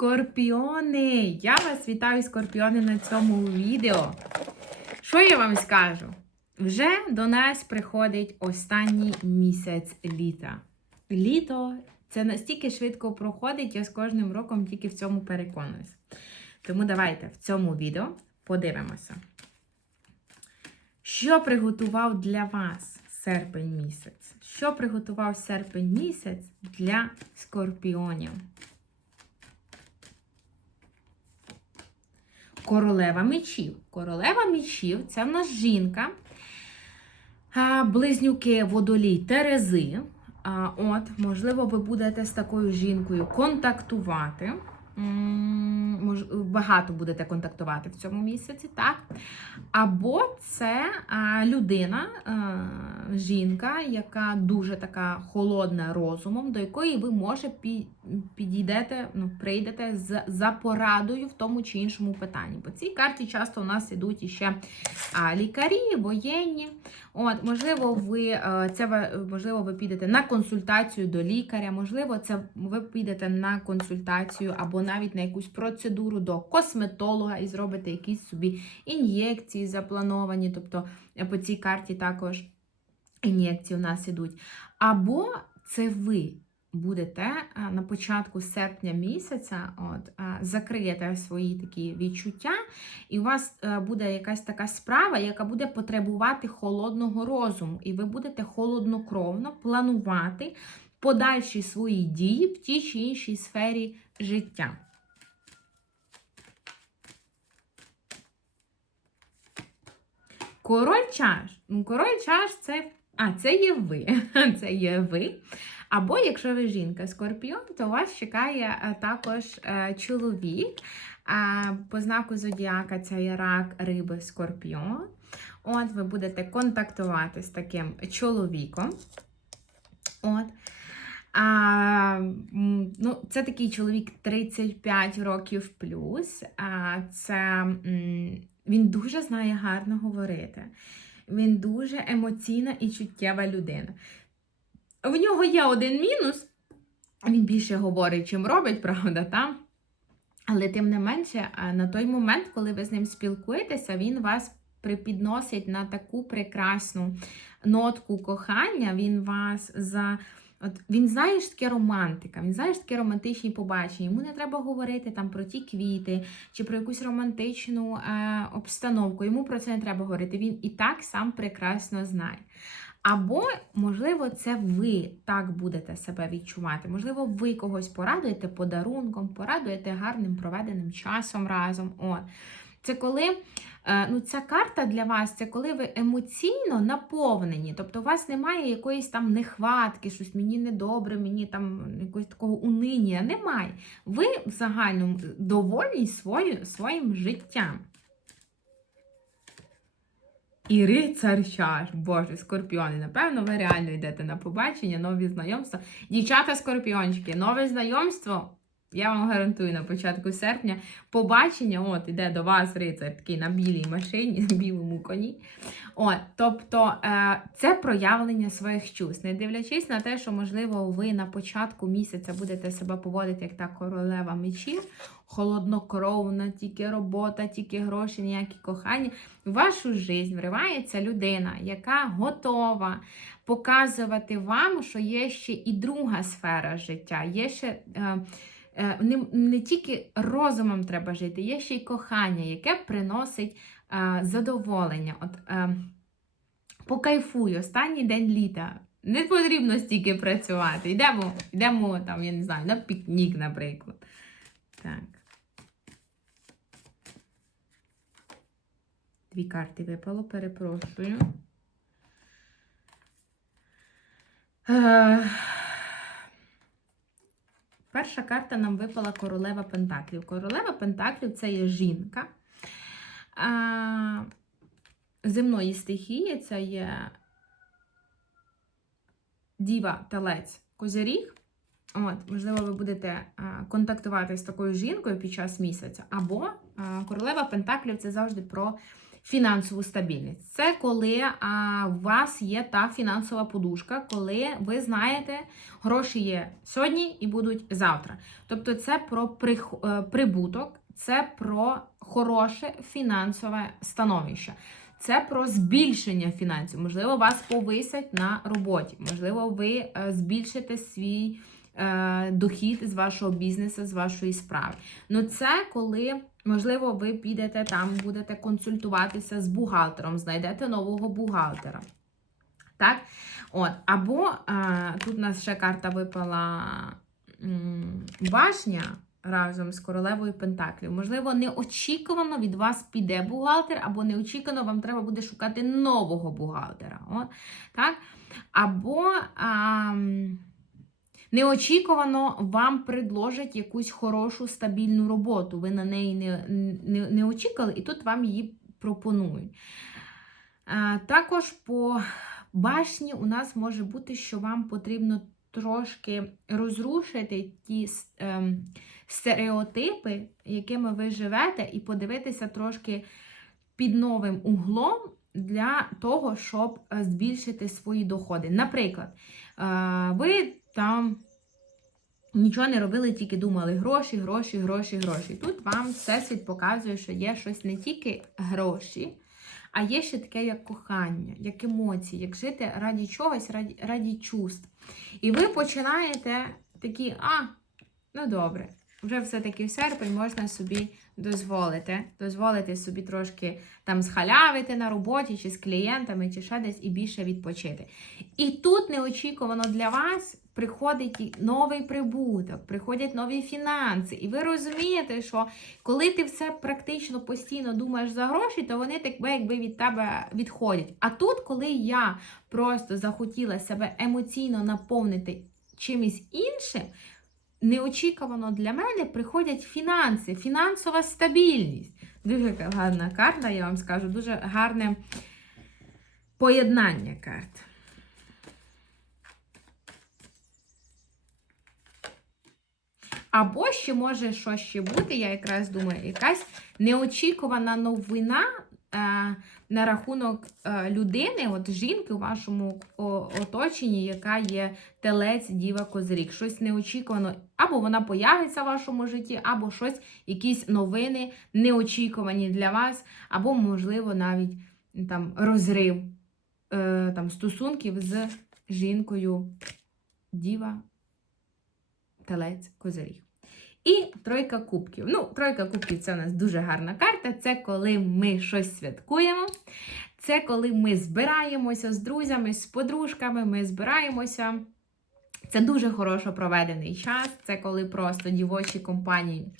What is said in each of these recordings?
Скорпіони! Я вас вітаю, скорпіони, на цьому відео. Що я вам скажу? Вже до нас приходить останній місяць літа. Літо це настільки швидко проходить, я з кожним роком тільки в цьому переконуюсь. Тому давайте в цьому відео подивимося, що приготував для вас серпень місяць. Що приготував серпень місяць для скорпіонів? Королева мечів. Королева мечів це в нас жінка, близнюки водолій Терези. От, можливо, ви будете з такою жінкою контактувати. Багато будете контактувати в цьому місяці, так? Або це людина, жінка, яка дуже така холодна розумом, до якої ви може пі- підійдете, ну, прийдете з, за порадою в тому чи іншому питанні. Бо цій карті часто у нас ідуть іще а, лікарі, воєнні. От, можливо, ви е, це можливо, ви підете на консультацію до лікаря, можливо, це ви підете на консультацію або навіть на якусь процедуру до косметолога і зробите якісь собі ін'єкції заплановані. Тобто е, по цій карті також ін'єкції у нас ідуть. Або це ви будете е, на початку серпня місяця, от, е, закриєте свої такі відчуття, і у вас е, буде якась така справа, яка буде потребувати холодного розуму, і ви будете холоднокровно планувати подальші свої дії в тій чи іншій сфері життя. Король чаш. Король чаш це. А, це є ви. Це є ви. Або якщо ви жінка скорпіон, то вас чекає е, також е, чоловік. По знаку зодіака це є рак, риби, скорпіон. От ви будете контактувати з таким чоловіком. От. А, ну, це такий чоловік 35 років плюс. А, це він дуже знає гарно говорити. Він дуже емоційна і чуттєва людина. В нього є один мінус. Він більше говорить, чим робить, правда, там. Але тим не менше, на той момент, коли ви з ним спілкуєтеся, він вас припідносить на таку прекрасну нотку кохання. Він вас за. От він знає що таке романтика, він знає що таке романтичні побачення. Йому не треба говорити там про ті квіти чи про якусь романтичну е, обстановку. Йому про це не треба говорити. Він і так сам прекрасно знає. Або, можливо, це ви так будете себе відчувати. Можливо, ви когось порадуєте подарунком, порадуєте гарним проведеним часом разом. От. Це коли е, ну, ця карта для вас це коли ви емоційно наповнені. Тобто у вас немає якоїсь там нехватки, щось мені недобре, мені там якогось такого униння. Немає. Ви в загальному довольні своїм життям. І рицар чаш, боже, скорпіони. Напевно, ви реально йдете на побачення, нові знайомства. Дівчата скорпіончики, нове знайомство. Я вам гарантую на початку серпня побачення, от іде до вас рицар такий на білій машині, на білому коні. От, тобто е, це проявлення своїх чувств. Не дивлячись на те, що, можливо, ви на початку місяця будете себе поводити як та королева мечів, холоднокровна, тільки робота, тільки гроші, ніякі кохання. В вашу життя вривається людина, яка готова показувати вам, що є ще і друга сфера життя. Є ще. Е, не, не тільки розумом треба жити, є ще й кохання, яке приносить е, задоволення. От, е, покайфуй, останній день літа. Не потрібно стільки працювати. Йдемо, йдемо там, я не знаю, на пікнік, наприклад. Так. Дві карти випало, перепрошую. Е, Перша карта нам випала королева Пентаклів. Королева Пентаклів це є жінка а, земної стихії, це є діва, талець, козиріг. От, можливо, ви будете а, контактувати з такою жінкою під час місяця. Або а, королева Пентаклів це завжди про фінансову стабільність. Це коли а, у вас є та фінансова подушка, коли ви знаєте, гроші є сьогодні і будуть завтра. Тобто, це про е, прибуток, це про хороше фінансове становище. Це про збільшення фінансів. Можливо, вас повисять на роботі. Можливо, ви е, збільшите свій е, дохід з вашого бізнесу, з вашої справи. Ну, це коли, можливо, ви підете там, будете консультуватися з бухгалтером, знайдете нового бухгалтера. Так? От. Або е, тут у нас ще карта випала м, разом з королевою Пентаклів. Можливо, неочікувано від вас піде бухгалтер, або неочікувано вам треба буде шукати нового бухгалтера. От. Так? Або. А, Неочікувано вам предложать якусь хорошу стабільну роботу. Ви на неї не, не, не очікували, і тут вам її пропонують. А, також по башні у нас може бути, що вам потрібно трошки розрушити ті ем, стереотипи, якими ви живете, і подивитися трошки під новим углом для того, щоб е, збільшити свої доходи. Наприклад, е, ви там нічого не робили, тільки думали гроші, гроші, гроші, гроші. Тут вам всесвіт показує, що є щось не тільки гроші, а є ще таке, як кохання, як емоції, як жити раді чогось, раді, раді чувств. І ви починаєте такі, а, ну добре, вже все-таки в серпень можна собі дозволити. Дозволити собі трошки там схалявити на роботі, чи з клієнтами, чи ще десь і більше відпочити. І тут неочікувано для вас приходить новий прибуток, приходять нові фінанси. І ви розумієте, що коли ти все практично постійно думаєш за гроші, то вони так якби від тебе відходять. А тут, коли я просто захотіла себе емоційно наповнити чимось іншим, неочікувано для мене приходять фінанси, фінансова стабільність. Дуже гарна карта, я вам скажу, дуже гарне поєднання карт. Або ще може що ще бути, я якраз думаю, якась неочікувана новина на рахунок е, людини, от жінки у вашому оточенні, яка є телець, діва, козирік. Щось неочікувано, або вона появиться в вашому житті, або щось, якісь новини неочікувані для вас, або, можливо, навіть там розрив е, там, стосунків з жінкою, діва, телець, козиріг. І тройка кубків. Ну, тройка кубків це у нас дуже гарна карта. Це коли ми щось святкуємо. Це коли ми збираємося з друзями, з подружками, ми збираємося. Це дуже хорошо проведений час. Це коли просто дівочі компанії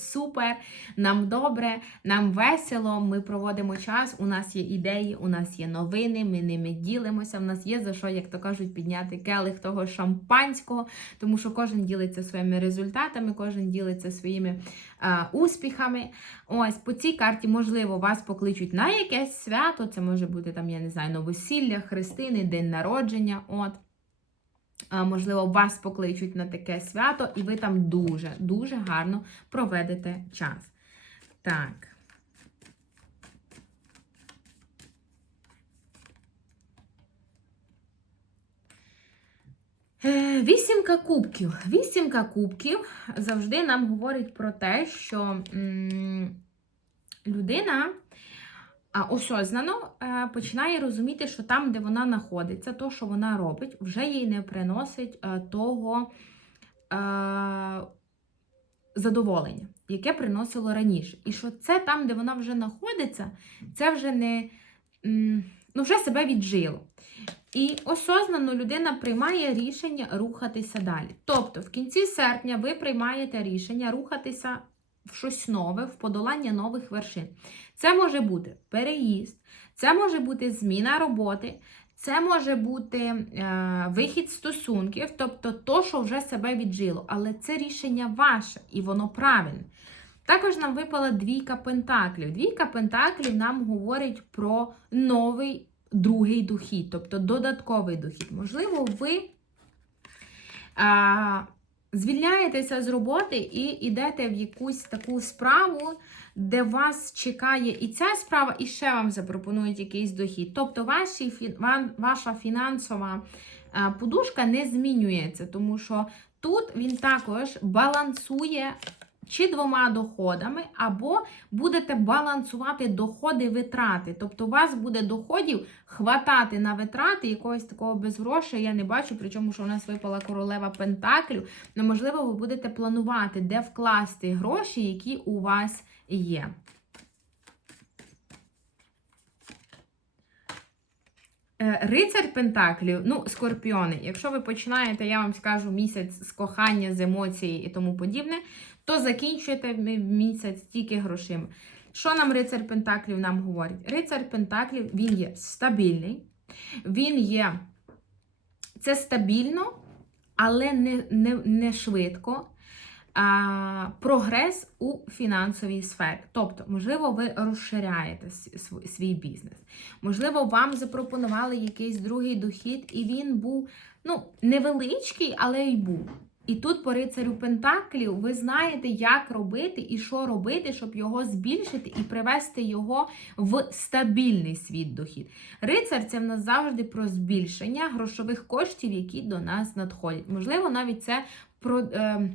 супер, нам добре, нам весело, ми проводимо час, у нас є ідеї, у нас є новини, ми ними ділимося. В нас є за що, як то кажуть, підняти келих того шампанського, тому що кожен ділиться своїми результатами, кожен ділиться своїми а, успіхами. Ось по цій карті, можливо, вас покличуть на якесь свято. Це може бути там, я не знаю, новосілля, хрестини, день народження. От можливо, вас покличуть на таке свято, і ви там дуже-дуже гарно проведете час. Так. Е, вісімка кубків. Вісімка кубків завжди нам говорить про те, що людина осознано е, починає розуміти, що там, де вона знаходиться, то, що вона робить, вже їй не приносить е, того е, задоволення, яке приносило раніше. І що це там, де вона вже знаходиться, це вже не ну, вже себе віджило. І осознано людина приймає рішення рухатися далі. Тобто, в кінці серпня ви приймаєте рішення рухатися в щось нове, в подолання нових вершин. Це може бути переїзд, це може бути зміна роботи, це може бути е, вихід стосунків, тобто то, що вже себе віджило. Але це рішення ваше і воно правильне. Також нам випала двійка пентаклів. Двійка пентаклів нам говорить про новий другий дохід, тобто додатковий дохід. Можливо, ви. Е, звільняєтеся з роботи і йдете в якусь таку справу, де вас чекає і ця справа, і ще вам запропонують якийсь дохід. Тобто ваші, ваша фінансова е, подушка не змінюється, тому що тут він також балансує чи двома доходами, або будете балансувати доходи витрати. Тобто, у вас буде доходів хватати на витрати якогось такого без грошей. Я не бачу, причому що у нас випала королева Пентаклів. Ну, можливо, ви будете планувати, де вкласти гроші, які у вас є. Е, Рицар Пентаклів, ну, скорпіони. Якщо ви починаєте, я вам скажу, місяць з кохання, з емоцій і тому подібне, то закінчуєте мі- місяць тільки грошима. Що нам рицар Пентаклів нам говорить? Рицар Пентаклів він є стабільний, він є це стабільно, але не, не, не швидко. А, прогрес у фінансовій сфері. Тобто, можливо, ви розширяєте свій бізнес. Можливо, вам запропонували якийсь другий дохід, і він був ну, невеличкий, але й був. І тут по рицарю Пентаклів ви знаєте, як робити і що робити, щоб його збільшити і привести його в стабільний світ дохід. Рицар це в нас завжди про збільшення грошових коштів, які до нас надходять. Можливо, навіть це про е,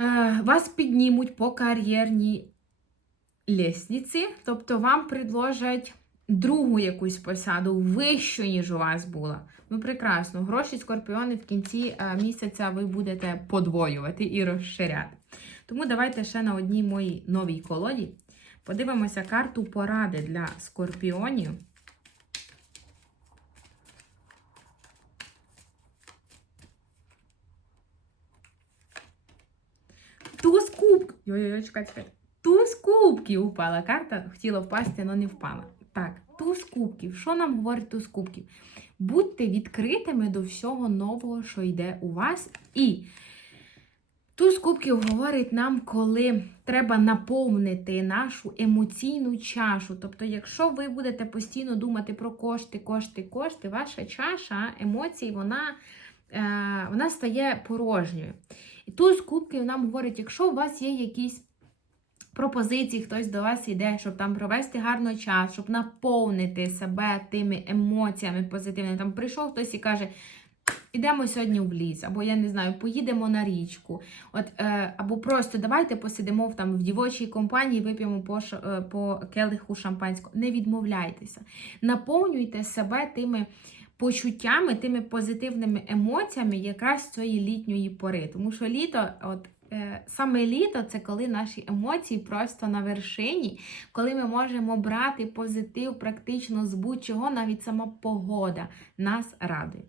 е, вас піднімуть по кар'єрній лісниці, тобто вам предложать другу якусь посаду вищу, ніж у вас була. Ну, прекрасно. Гроші скорпіони в кінці е, місяця ви будете подвоювати і розширяти. Тому давайте ще на одній моїй новій колоді подивимося карту поради для скорпіонів. Туз кубків. Туз кубків упала карта, хотіла впасти, але не впала. Так, туз кубків. Що нам говорить туз кубків? Будьте відкритими до всього нового, що йде у вас. І туз кубків говорить нам, коли треба наповнити нашу емоційну чашу. Тобто, якщо ви будете постійно думати про кошти, кошти, кошти, ваша чаша емоцій, вона, е, вона стає порожньою. І туз кубків нам говорить, якщо у вас є якісь пропозиції, хтось до вас йде, щоб там провести гарно час, щоб наповнити себе тими емоціями позитивними. Там прийшов хтось і каже. Ідемо сьогодні в ліс, або я не знаю, поїдемо на річку. От, е, або просто давайте посидимо в, там, в дівочій компанії, вип'ємо по, е, по келиху шампанського. Не відмовляйтеся. Наповнюйте себе тими почуттями, тими позитивними емоціями якраз цієї літньої пори. Тому що літо, от саме літо це коли наші емоції просто на вершині, коли ми можемо брати позитив практично з будь-чого, навіть сама погода нас радує.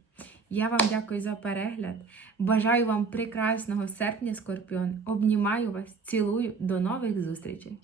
Я вам дякую за перегляд. Бажаю вам прекрасного серпня, Скорпіон. Обнімаю вас, цілую. До нових зустрічей!